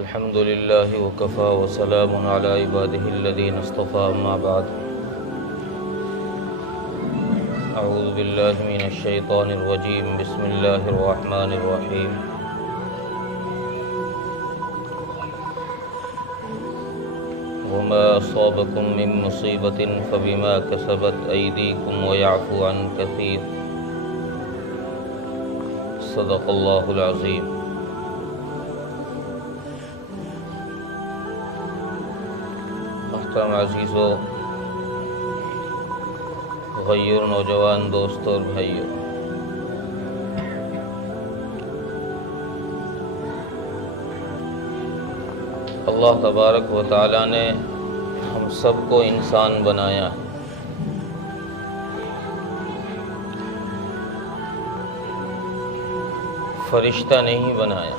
الحمد لله وكفى وسلام على عباده الذين اصطفى أما بعد أعوذ بالله من الشيطان الرجيم بسم الله الرحمن الرحيم وما أصابكم من مصيبة فبما كسبت أيديكم ويعفو عن كثير صدق الله العظيم۔ محترم عزیزو، غیور نوجوان دوستوں اور بھائیوں، اللہ تبارک و تعالیٰ نے ہم سب کو انسان بنایا ہے۔ فرشتہ نہیں بنایا۔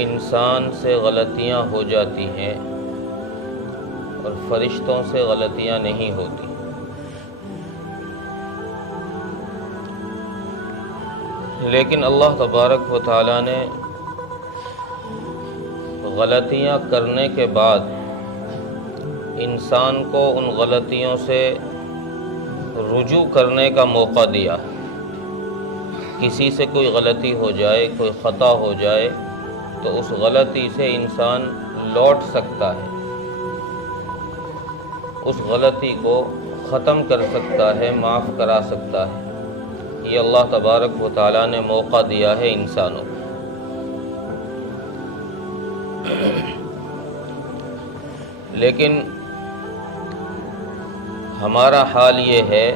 انسان سے غلطیاں ہو جاتی ہیں اور فرشتوں سے غلطیاں نہیں ہوتی۔ لیکن اللہ تبارک و تعالیٰ نے غلطیاں کرنے کے بعد انسان کو ان غلطیوں سے رجوع کرنے کا موقع دیا۔ کسی سے کوئی غلطی ہو جائے، کوئی خطا ہو جائے تو اس غلطی سے انسان لوٹ سکتا ہے، اس غلطی کو ختم کر سکتا ہے، معاف کرا سکتا ہے۔ یہ اللہ تبارک و تعالیٰ نے موقع دیا ہے انسانوں کو۔ لیکن ہمارا حال یہ ہے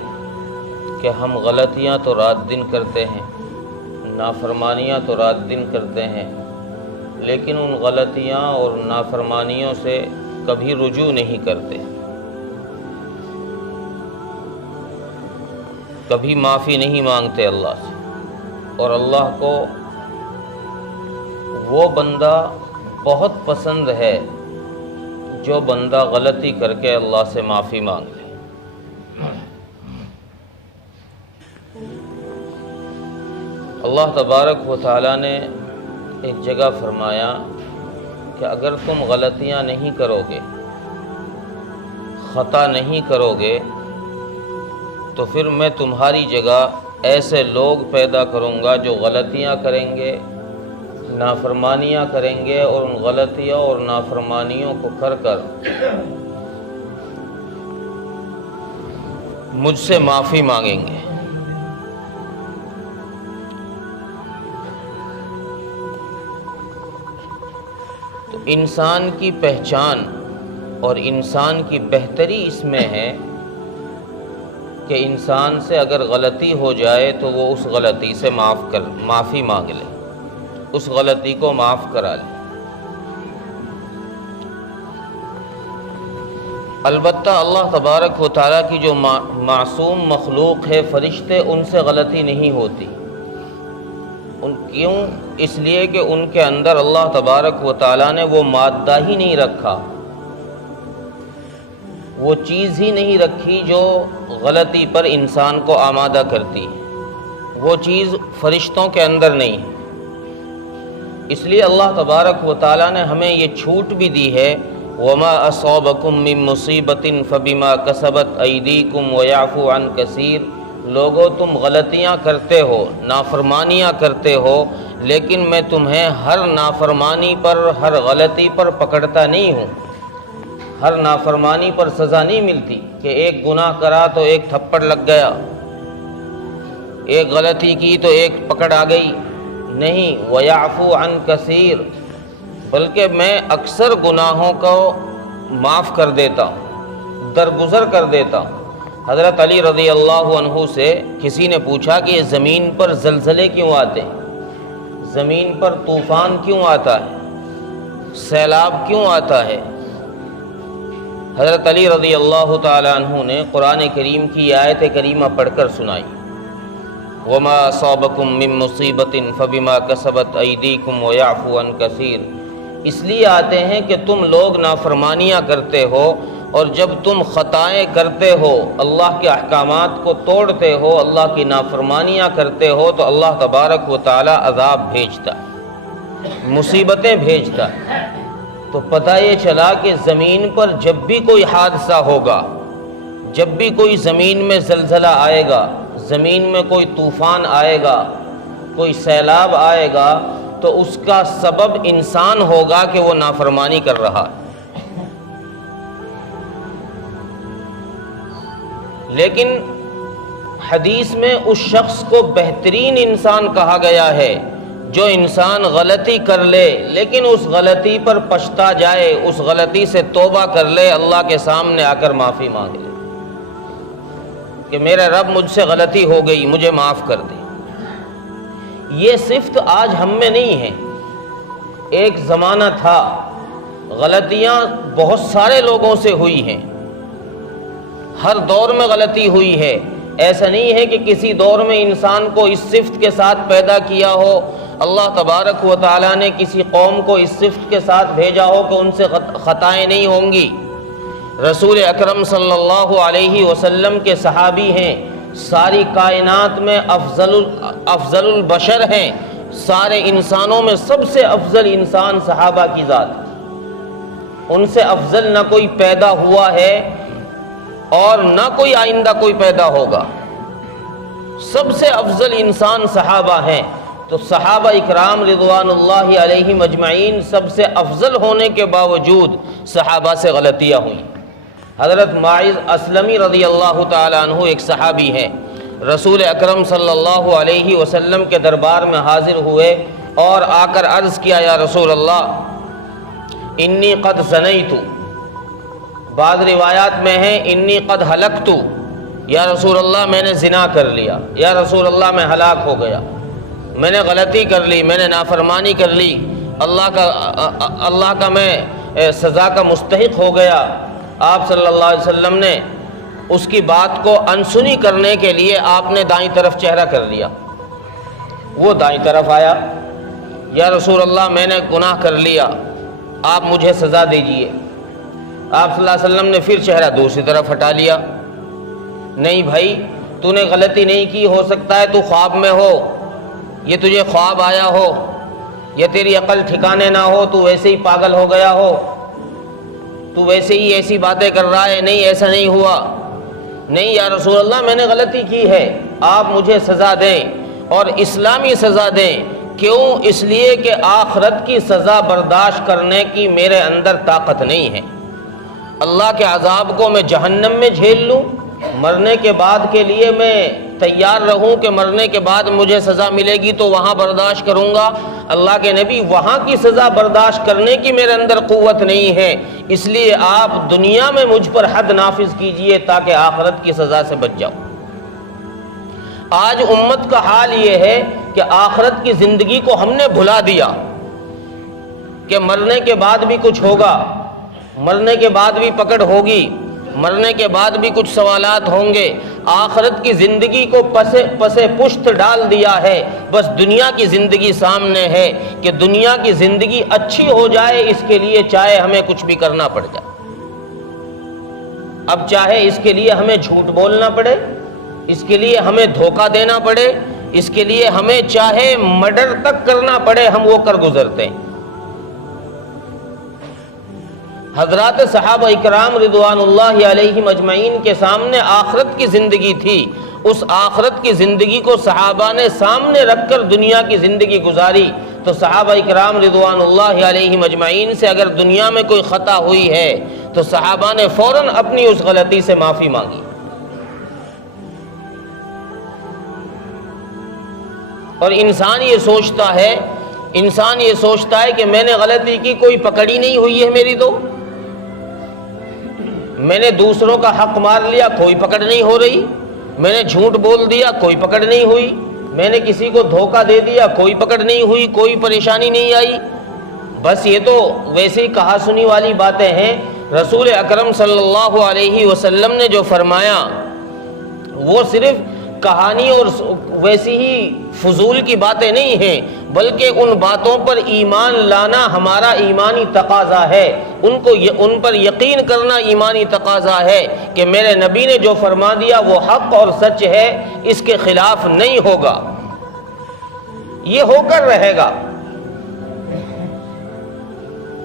کہ ہم غلطیاں تو رات دن کرتے ہیں، نافرمانیاں تو رات دن کرتے ہیں، لیکن ان غلطیاں اور نافرمانیوں سے کبھی رجوع نہیں کرتے، کبھی معافی نہیں مانگتے اللہ سے۔ اور اللہ کو وہ بندہ بہت پسند ہے جو بندہ غلطی کر کے اللہ سے معافی مانگ لے۔ اللہ تبارک و تعالیٰ نے ایک جگہ فرمایا کہ اگر تم غلطیاں نہیں کرو گے، خطا نہیں کرو گے، تو پھر میں تمہاری جگہ ایسے لوگ پیدا کروں گا جو غلطیاں کریں گے، نافرمانیاں کریں گے، اور ان غلطیوں اور نافرمانیوں کو کر کر مجھ سے معافی مانگیں گے۔ تو انسان کی پہچان اور انسان کی بہتری اس میں ہے کہ انسان سے اگر غلطی ہو جائے تو وہ اس غلطی سے معافی مانگ لے، اس غلطی کو معاف کرا لے۔ البتہ اللہ تبارک و تعالیٰ کی جو معصوم مخلوق ہے، فرشتے، ان سے غلطی نہیں ہوتی۔ کیوں؟ اس لیے کہ ان کے اندر اللہ تبارک و تعالیٰ نے وہ مادہ ہی نہیں رکھا، وہ چیز ہی نہیں رکھی جو غلطی پر انسان کو آمادہ کرتی ہے، وہ چیز فرشتوں کے اندر نہیں ہے۔ اس لیے اللہ تبارک و تعالیٰ نے ہمیں یہ چھوٹ بھی دی ہے، وَمَا أَصَابَكُم مِّن مُّصِيبَةٍ فَبِمَا كَسَبَتْ أَيْدِيكُمْ وَيَعْفُو عَن كَثِيرٍ۔ لوگو، تم غلطیاں کرتے ہو، نافرمانیاں کرتے ہو، لیکن میں تمہیں ہر نافرمانی پر، ہر غلطی پر پکڑتا نہیں ہوں، ہر نافرمانی پر سزا نہیں ملتی کہ ایک گناہ کرا تو ایک تھپڑ لگ گیا، ایک غلطی کی تو ایک پکڑ آ گئی، نہیں۔ وَيَعْفُو عَن كَثِيرٍ، بلکہ میں اکثر گناہوں کو معاف کر دیتا ہوں، درگزر کر دیتا ہوں۔ حضرت علی رضی اللہ عنہ سے کسی نے پوچھا کہ یہ زمین پر زلزلے کیوں آتے ہیں، زمین پر طوفان کیوں آتا ہے، سیلاب کیوں آتا ہے؟ حضرت علی رضی اللہ تعالی عنہ نے قرآن کریم کی آیت کریمہ پڑھ کر سنائی، وَمَا أَصَابَكُم مِّن مُّصِيبَةٍ فَبِمَا كَسَبَتْ أَيْدِيكُمْ وَيَعْفُو عَن كَثِيرٍ۔ اس لیے آتے ہیں کہ تم لوگ نافرمانیاں کرتے ہو، اور جب تم خطائیں کرتے ہو، اللہ کے احکامات کو توڑتے ہو، اللہ کی نافرمانیاں کرتے ہو، تو اللہ تبارک و تعالی عذاب بھیجتا، مصیبتیں بھیجتا۔ تو پتہ یہ چلا کہ زمین پر جب بھی کوئی حادثہ ہوگا، جب بھی کوئی زمین میں زلزلہ آئے گا، زمین میں کوئی طوفان آئے گا، کوئی سیلاب آئے گا، تو اس کا سبب انسان ہوگا کہ وہ نافرمانی کر رہا ہے۔ لیکن حدیث میں اس شخص کو بہترین انسان کہا گیا ہے جو انسان غلطی کر لے لیکن اس غلطی پر پچھتا جائے، اس غلطی سے توبہ کر لے، اللہ کے سامنے آ کر معافی مانگ لے کہ میرا رب مجھ سے غلطی ہو گئی، مجھے معاف کر دے۔ یہ صفت آج ہم میں نہیں ہے، ایک زمانہ تھا، غلطیاں بہت سارے لوگوں سے ہوئی ہیں، ہر دور میں غلطی ہوئی ہے۔ ایسا نہیں ہے کہ کسی دور میں انسان کو اس صفت کے ساتھ پیدا کیا ہو، اللہ تبارک و تعالیٰ نے کسی قوم کو اس صفت کے ساتھ بھیجا ہو کہ ان سے خطائیں نہیں ہوں گی۔ رسول اکرم صلی اللہ علیہ وسلم کے صحابی ہیں، ساری کائنات میں افضل البشر ہیں، سارے انسانوں میں سب سے افضل انسان صحابہ کی ذات، ان سے افضل نہ کوئی پیدا ہوا ہے اور نہ کوئی آئندہ کوئی پیدا ہوگا، سب سے افضل انسان صحابہ ہیں۔ تو صحابہ اکرام رضوان اللہ علیہم اجمعین سب سے افضل ہونے کے باوجود صحابہ سے غلطیاں ہوئیں۔ حضرت معاذ اسلمی رضی اللہ تعالیٰ عنہ ایک صحابی ہیں، رسول اکرم صلی اللہ علیہ وسلم کے دربار میں حاضر ہوئے اور آ کر عرض کیا، یا رسول اللہ انی قد زنیت، بعض روایات میں ہے انی قد ہلکت، یا رسول اللہ میں نے زنا کر لیا، یا رسول اللہ میں ہلاک ہو گیا، میں نے غلطی کر لی، میں نے نافرمانی کر لی، اللہ کا میں سزا کا مستحق ہو گیا۔ آپ صلی اللہ علیہ وسلم نے اس کی بات کو انسنی کرنے کے لیے آپ نے دائیں طرف چہرہ کر لیا، وہ دائیں طرف آیا، یا رسول اللہ میں نے گناہ کر لیا، آپ مجھے سزا دیجیے۔ آپ صلی اللہ علیہ وسلم نے پھر چہرہ دوسری طرف ہٹا لیا، نہیں بھائی تو نے غلطی نہیں کی، ہو سکتا ہے تو خواب میں ہو، یہ تجھے خواب آیا ہو، یا تیری عقل ٹھکانے نہ ہو، تو ویسے ہی پاگل ہو گیا ہو، تو ویسے ہی ایسی باتیں کر رہا ہے، نہیں ایسا نہیں ہوا، نہیں یا رسول اللہ میں نے غلطی کی ہے، آپ مجھے سزا دیں اور اسلامی سزا دیں۔ کیوں؟ اس لیے کہ آخرت کی سزا برداشت کرنے کی میرے اندر طاقت نہیں ہے، اللہ کے عذاب کو میں جہنم میں جھیل لوں، مرنے کے بعد کے لیے میں تیار رہوں کہ مرنے کے بعد مجھے سزا ملے گی تو وہاں برداشت کروں گا۔ اللہ کے نبی وہاں کی سزا برداشت کرنے کی میرے اندر قوت نہیں ہے، اس لیے آپ دنیا میں مجھ پر حد نافذ کیجئے تاکہ آخرت کی سزا سے بچ جاؤں۔ آج امت کا حال یہ ہے کہ آخرت کی زندگی کو ہم نے بھلا دیا کہ مرنے کے بعد بھی کچھ ہوگا، مرنے کے بعد بھی پکڑ ہوگی، مرنے کے بعد بھی کچھ سوالات ہوں گے۔ آخرت کی زندگی کو پسے پشت ڈال دیا ہے، بس دنیا کی زندگی سامنے ہے کہ دنیا کی زندگی اچھی ہو جائے، اس کے لیے چاہے ہمیں کچھ بھی کرنا پڑ جائے، اب چاہے اس کے لیے ہمیں جھوٹ بولنا پڑے، اس کے لیے ہمیں دھوکہ دینا پڑے، اس کے لیے ہمیں چاہے مرڈر تک کرنا پڑے، ہم وہ کر گزرتے ہیں۔ حضرات صحابہ اکرام رضوان اللہ علیہم اجمعین کے سامنے آخرت کی زندگی تھی، اس آخرت کی زندگی کو صحابہ نے سامنے رکھ کر دنیا کی زندگی گزاری۔ تو صحابہ اکرام رضوان اللہ علیہم اجمعین سے اگر دنیا میں کوئی خطا ہوئی ہے تو صحابہ نے فوراً اپنی اس غلطی سے معافی مانگی۔ اور انسان یہ سوچتا ہے کہ میں نے غلطی کی، کوئی پکڑی نہیں ہوئی ہے میری، تو میں نے دوسروں کا حق مار لیا، کوئی پکڑ نہیں ہو رہی، میں نے جھوٹ بول دیا، کوئی پکڑ نہیں ہوئی، میں نے کسی کو دھوکہ دے دیا، کوئی پکڑ نہیں ہوئی، کوئی پریشانی نہیں آئی۔ بس یہ تو ویسے ہی کہا سنی والی باتیں ہیں۔ رسول اکرم صلی اللہ علیہ وسلم نے جو فرمایا وہ صرف کہانی اور ویسی ہی فضول کی باتیں نہیں ہیں، بلکہ ان باتوں پر ایمان لانا ہمارا ایمانی تقاضا ہے، ان پر یقین کرنا ایمانی تقاضا ہے کہ میرے نبی نے جو فرما دیا وہ حق اور سچ ہے، اس کے خلاف نہیں ہوگا، یہ ہو کر رہے گا۔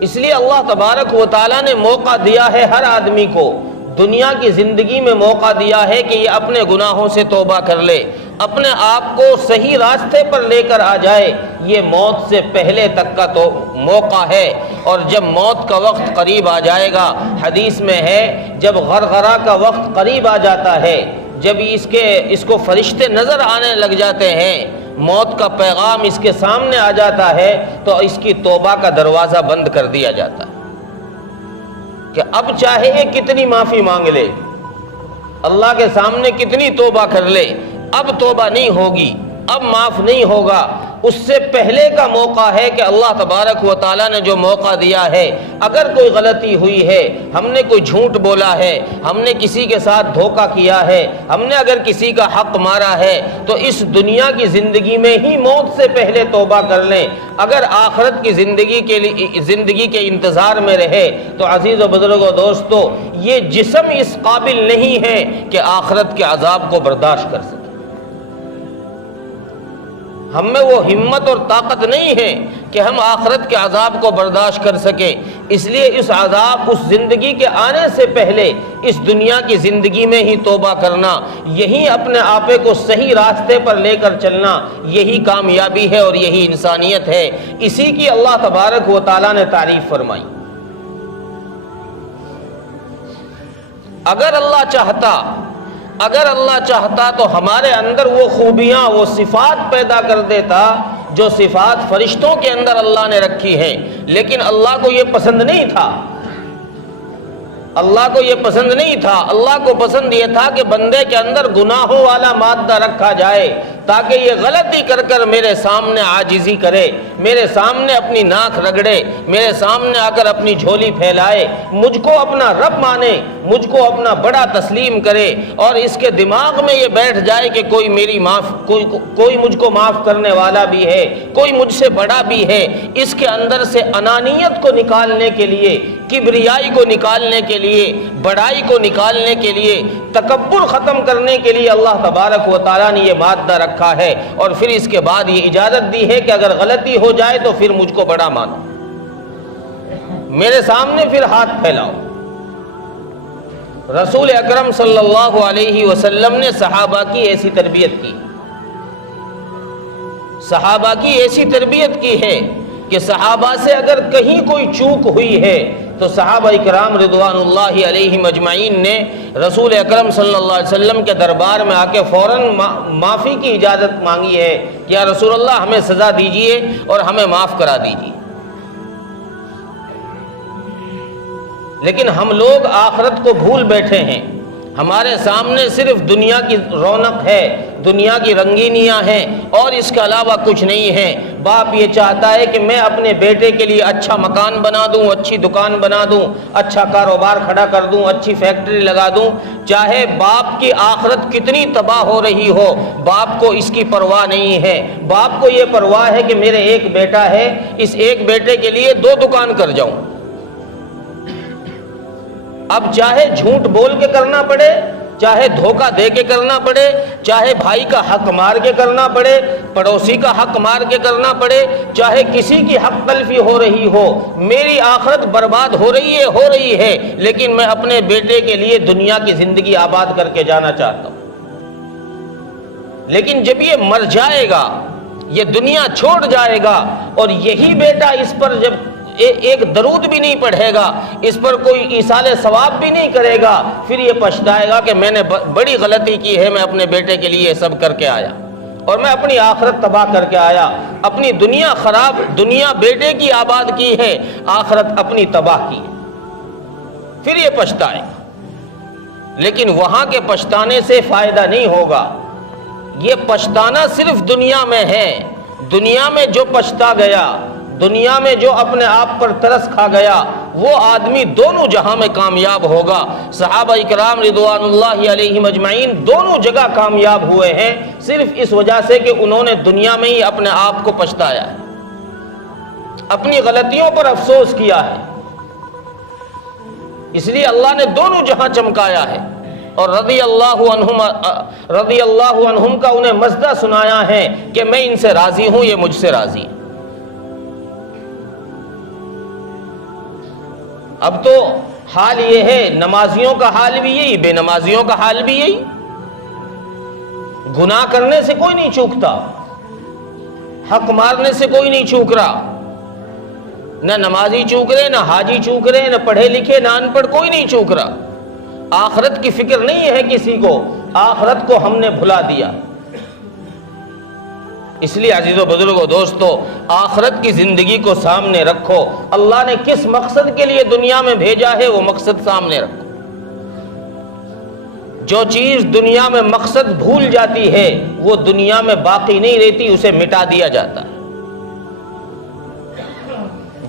اس لیے اللہ تبارک و تعالیٰ نے موقع دیا ہے ہر آدمی کو، دنیا کی زندگی میں موقع دیا ہے کہ یہ اپنے گناہوں سے توبہ کر لے، اپنے آپ کو صحیح راستے پر لے کر آ جائے۔ یہ موت سے پہلے تک کا تو موقع ہے، اور جب موت کا وقت قریب آ جائے گا، حدیث میں ہے جب غرغرہ کا وقت قریب آ جاتا ہے، جب اس کو فرشتے نظر آنے لگ جاتے ہیں، موت کا پیغام اس کے سامنے آ جاتا ہے، تو اس کی توبہ کا دروازہ بند کر دیا جاتا ہے کہ اب چاہے یہ کتنی معافی مانگ لے، اللہ کے سامنے کتنی توبہ کر لے، اب توبہ نہیں ہوگی، اب معاف نہیں ہوگا۔ اس سے پہلے کا موقع ہے کہ اللہ تبارک و تعالیٰ نے جو موقع دیا ہے، اگر کوئی غلطی ہوئی ہے، ہم نے کوئی جھوٹ بولا ہے، ہم نے کسی کے ساتھ دھوکہ کیا ہے، ہم نے اگر کسی کا حق مارا ہے، تو اس دنیا کی زندگی میں ہی موت سے پہلے توبہ کر لیں۔ اگر آخرت کی زندگی کے انتظار میں رہے تو عزیز و بزرگ و دوستو، یہ جسم اس قابل نہیں ہے کہ آخرت کے عذاب کو برداشت کر سکے، ہم میں وہ ہمت اور طاقت نہیں ہے کہ ہم آخرت کے عذاب کو برداشت کر سکیں۔ اس لیے اس زندگی کے آنے سے پہلے اس دنیا کی زندگی میں ہی توبہ کرنا، یہی اپنے آپ کو صحیح راستے پر لے کر چلنا، یہی کامیابی ہے اور یہی انسانیت ہے۔ اسی کی اللہ تبارک و تعالیٰ نے تعریف فرمائی۔ اگر اللہ چاہتا تو ہمارے اندر وہ خوبیاں، وہ صفات پیدا کر دیتا جو صفات فرشتوں کے اندر اللہ نے رکھی ہیں، لیکن اللہ کو یہ پسند نہیں تھا۔ اللہ کو یہ پسند نہیں تھا، اللہ کو پسند یہ تھا کہ بندے کے اندر گناہوں والا مادہ رکھا جائے، تاکہ یہ غلطی کر کر میرے سامنے عاجزی کرے، میرے سامنے اپنی ناک رگڑے، میرے سامنے آ کر اپنی جھولی پھیلائے، مجھ کو اپنا رب مانے، مجھ کو اپنا بڑا تسلیم کرے، اور اس کے دماغ میں یہ بیٹھ جائے کہ کوئی مجھ کو معاف کرنے والا بھی ہے، کوئی مجھ سے بڑا بھی ہے۔ اس کے اندر سے انانیت کو نکالنے کے لیے، کبریائی کو نکالنے کے لیے، بڑائی کو نکالنے کے لیے، تکبر ختم کرنے کے لیے اللہ تبارک و تعالیٰ نے یہ مادہ رکھا ہے، اور پھر اس کے بعد یہ اجازت دی ہے کہ اگر غلطی ہو جائے تو پھر مجھ کو بڑا مانو، میرے سامنے پھر ہاتھ پھیلاؤ۔ رسول اکرم صلی اللہ علیہ وسلم نے صحابہ کی ایسی تربیت کی، صحابہ کی ایسی تربیت کی ہے کہ صحابہ سے اگر کہیں کوئی چوک ہوئی ہے تو صحابہ اکرام رضوان اللہ علیہم اجمعین نے رسول اکرم صلی اللہ علیہ وسلم کے دربار میں آ کے فوراً معافی کی اجازت مانگی ہے کہ یا رسول اللہ ہمیں سزا دیجیے اور ہمیں معاف کرا دیجیے۔ لیکن ہم لوگ آخرت کو بھول بیٹھے ہیں، ہمارے سامنے صرف دنیا کی رونق ہے، دنیا کی رنگینیاں ہیں، اور اس کے علاوہ کچھ نہیں ہے۔ باپ یہ چاہتا ہے کہ میں اپنے بیٹے کے لیے اچھا مکان بنا دوں، اچھی دکان بنا دوں، اچھا کاروبار کھڑا کر دوں، اچھی فیکٹری لگا دوں، چاہے باپ کی آخرت کتنی تباہ ہو رہی ہو، باپ کو اس کی پرواہ نہیں ہے۔ باپ کو یہ پرواہ ہے کہ میرے ایک بیٹا ہے، اس ایک بیٹے کے لیے 2 دکان کر جاؤں۔ اب چاہے جھوٹ بول کے کرنا پڑے، چاہے دھوکہ دے کے کرنا پڑے، چاہے بھائی کا حق مار کے کرنا پڑے، پڑوسی کا حق مار کے کرنا پڑے، چاہے کسی کی حق تلفی ہو رہی ہو، میری آخرت برباد ہو رہی ہے، لیکن میں اپنے بیٹے کے لیے دنیا کی زندگی آباد کر کے جانا چاہتا ہوں۔ لیکن جب یہ مر جائے گا، یہ دنیا چھوڑ جائے گا، اور یہی بیٹا اس پر جب ایک درود بھی نہیں پڑھے گا، اس پر کوئی ایصال ثواب بھی نہیں کرے گا، پھر یہ پچھتائے گا کہ میں نے بڑی غلطی کی ہے، میں اپنے بیٹے کے لیے سب کر کے آیا اور میں اپنی آخرت تباہ کر کے آیا، اپنی دنیا خراب، دنیا بیٹے کی آباد کی ہے، آخرت اپنی تباہ کی ہے، پھر یہ پچھتائے گا۔ لیکن وہاں کے پچھتانے سے فائدہ نہیں ہوگا، یہ پچھتانا صرف دنیا میں ہے۔ دنیا میں جو پچھتا گیا، دنیا میں جو اپنے آپ پر ترس کھا گیا، وہ آدمی دونوں جہاں میں کامیاب ہوگا۔ صحابہ اکرام رضوان اللہ علیہم اجمعین دونوں جگہ کامیاب ہوئے ہیں، صرف اس وجہ سے کہ انہوں نے دنیا میں ہی اپنے آپ کو پچھتایا ہے، اپنی غلطیوں پر افسوس کیا ہے، اس لیے اللہ نے دونوں جہاں چمکایا ہے۔ اور رضی اللہ عنہم کا انہیں مزدہ سنایا ہے کہ میں ان سے راضی ہوں، یہ مجھ سے راضی ہیں۔ اب تو حال یہ ہے، نمازیوں کا حال بھی یہی، بے نمازیوں کا حال بھی یہی۔ گناہ کرنے سے کوئی نہیں چوکتا، حق مارنے سے کوئی نہیں چوک رہا، نہ نمازی چوک رہے، نہ حاجی چوک رہے، نہ پڑھے لکھے، نہ ان پڑھ، کوئی نہیں چوک رہا۔ آخرت کی فکر نہیں ہے کسی کو، آخرت کو ہم نے بھلا دیا۔ اس لیے عزیزو بزرگو دوستو، آخرت کی زندگی کو سامنے رکھو، اللہ نے کس مقصد کے لیے دنیا میں بھیجا ہے وہ مقصد سامنے رکھو۔ جو چیز دنیا میں مقصد بھول جاتی ہے وہ دنیا میں باقی نہیں رہتی، اسے مٹا دیا جاتا ہے۔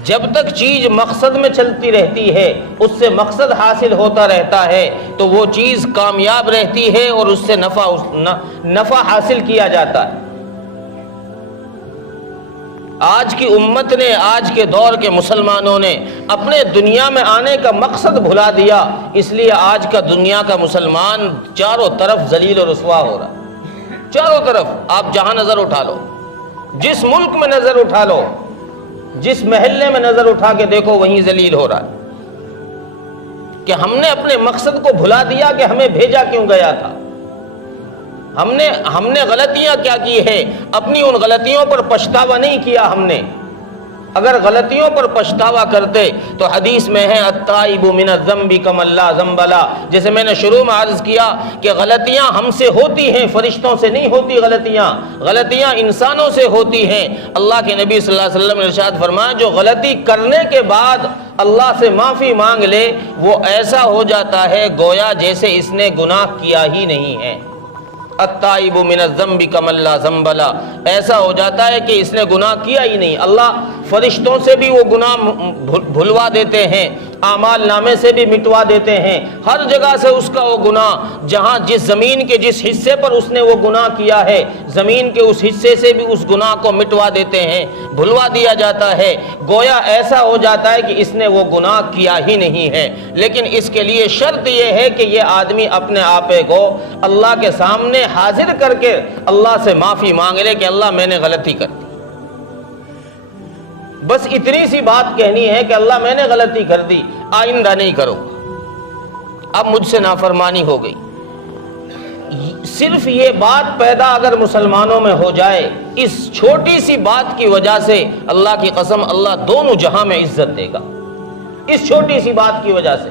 جب تک چیز مقصد میں چلتی رہتی ہے، اس سے مقصد حاصل ہوتا رہتا ہے، تو وہ چیز کامیاب رہتی ہے اور اس سے نفع حاصل کیا جاتا ہے۔ آج کی امت نے، آج کے دور کے مسلمانوں نے اپنے دنیا میں آنے کا مقصد بھلا دیا، اس لیے آج کا دنیا کا مسلمان چاروں طرف ذلیل و رسوا ہو رہا ہے۔ چاروں طرف آپ جہاں نظر اٹھا لو، جس ملک میں نظر اٹھا لو، جس محلے میں نظر اٹھا کے دیکھو، وہیں ذلیل ہو رہا ہے کہ ہم نے اپنے مقصد کو بھلا دیا کہ ہمیں بھیجا کیوں گیا تھا، ہم نے غلطیاں کیا کی ہے، اپنی ان غلطیوں پر پچھتاوا نہیں کیا ہم نے۔ اگر غلطیوں پر پچھتاوا کرتے تو حدیث میں ہے التائب من الذنب کمن لا ذنب لہ، جیسے میں نے شروع میں عرض کیا کہ غلطیاں ہم سے ہوتی ہیں، فرشتوں سے نہیں ہوتی غلطیاں انسانوں سے ہوتی ہیں۔ اللہ کے نبی صلی اللہ علیہ وسلم نے ارشاد فرمایا جو غلطی کرنے کے بعد اللہ سے معافی مانگ لے وہ ایسا ہو جاتا ہے گویا جیسے اس نے گناہ کیا ہی نہیں ہے۔ التائب من الذنب کمن لا ذنب لہ، ایسا ہو جاتا ہے کہ اس نے گناہ کیا ہی نہیں۔ اللہ فرشتوں سے بھی وہ گناہ بھلوا دیتے ہیں، اعمال نامے سے بھی مٹوا دیتے ہیں، ہر جگہ سے اس کا وہ گناہ، جہاں جس زمین کے جس حصے پر اس نے وہ گناہ کیا ہے، زمین کے اس حصے سے بھی اس گناہ کو مٹوا دیتے ہیں، بھلوا دیا جاتا ہے، گویا ایسا ہو جاتا ہے کہ اس نے وہ گناہ کیا ہی نہیں ہے۔ لیکن اس کے لیے شرط یہ ہے کہ یہ آدمی اپنے آپے کو اللہ کے سامنے حاضر کر کے اللہ سے معافی مانگ لے کہ اللہ میں نے غلطی کر دی، بس اتنی سی بات کہنی ہے کہ اللہ میں نے غلطی کر دی، آئندہ نہیں کروں گا، اب مجھ سے نافرمانی ہو گئی۔ صرف یہ بات پیدا اگر مسلمانوں میں ہو جائے، اس چھوٹی سی بات کی وجہ سے اللہ کی قسم اللہ دونوں جہاں میں عزت دے گا، اس چھوٹی سی بات کی وجہ سے۔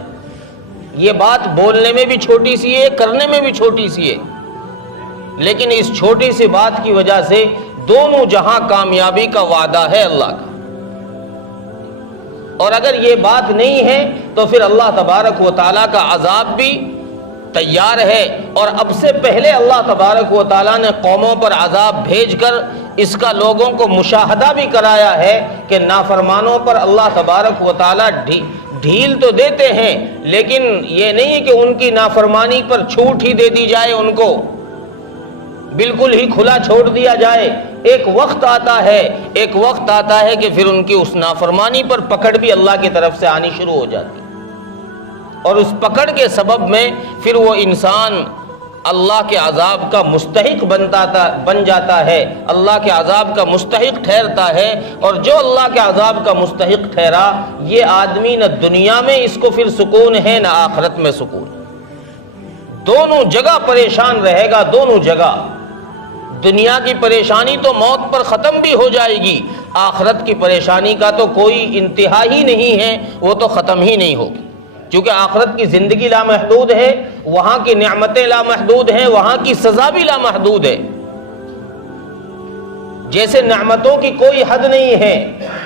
یہ بات بولنے میں بھی چھوٹی سی ہے، کرنے میں بھی چھوٹی سی ہے، لیکن اس چھوٹی سی بات کی وجہ سے دونوں جہاں کامیابی کا وعدہ ہے اللہ کا۔ اور اگر یہ بات نہیں ہے تو پھر اللہ تبارک و تعالیٰ کا عذاب بھی تیار ہے، اور اب سے پہلے اللہ تبارک و تعالیٰ نے قوموں پر عذاب بھیج کر اس کا لوگوں کو مشاہدہ بھی کرایا ہے کہ نافرمانوں پر اللہ تبارک و تعالیٰ ڈھیل تو دیتے ہیں، لیکن یہ نہیں کہ ان کی نافرمانی پر چھوٹ ہی دے دی جائے، ان کو بالکل ہی کھلا چھوڑ دیا جائے۔ ایک وقت آتا ہے کہ پھر ان کی اس نافرمانی پر پکڑ بھی اللہ کی طرف سے آنی شروع ہو جاتی، اور اس پکڑ کے سبب میں پھر وہ انسان اللہ کے عذاب کا مستحق بن جاتا ہے، اللہ کے عذاب کا مستحق ٹھہرتا ہے۔ اور جو اللہ کے عذاب کا مستحق ٹھہرا، یہ آدمی نہ دنیا میں اس کو پھر سکون ہے نہ آخرت میں سکون، دونوں جگہ پریشان رہے گا، دونوں جگہ۔ دنیا کی پریشانی تو موت پر ختم بھی ہو جائے گی، آخرت کی پریشانی کا تو کوئی انتہا ہی نہیں ہے، وہ تو ختم ہی نہیں ہوگی، چونکہ آخرت کی زندگی لامحدود ہے، وہاں کی نعمتیں لامحدود ہیں، وہاں کی سزا بھی لامحدود ہے۔ جیسے نعمتوں کی کوئی حد نہیں ہے،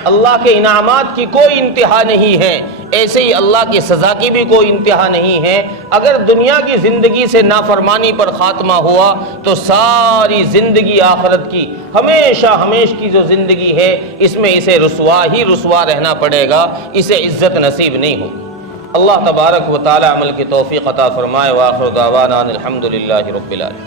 اللہ کے انعامات کی کوئی انتہا نہیں ہے، ایسے ہی اللہ کی سزا کی بھی کوئی انتہا نہیں ہے۔ اگر دنیا کی زندگی سے نافرمانی پر خاتمہ ہوا تو ساری زندگی آخرت کی ہمیشہ ہمیش کی جو زندگی ہے اس میں اسے رسوا ہی رسوا رہنا پڑے گا، اسے عزت نصیب نہیں ہوگی۔ اللہ تبارک و تعالی عمل کی توفیق عطا فرمائے۔ وآخر دعوانا الحمدللہ رب العالمین۔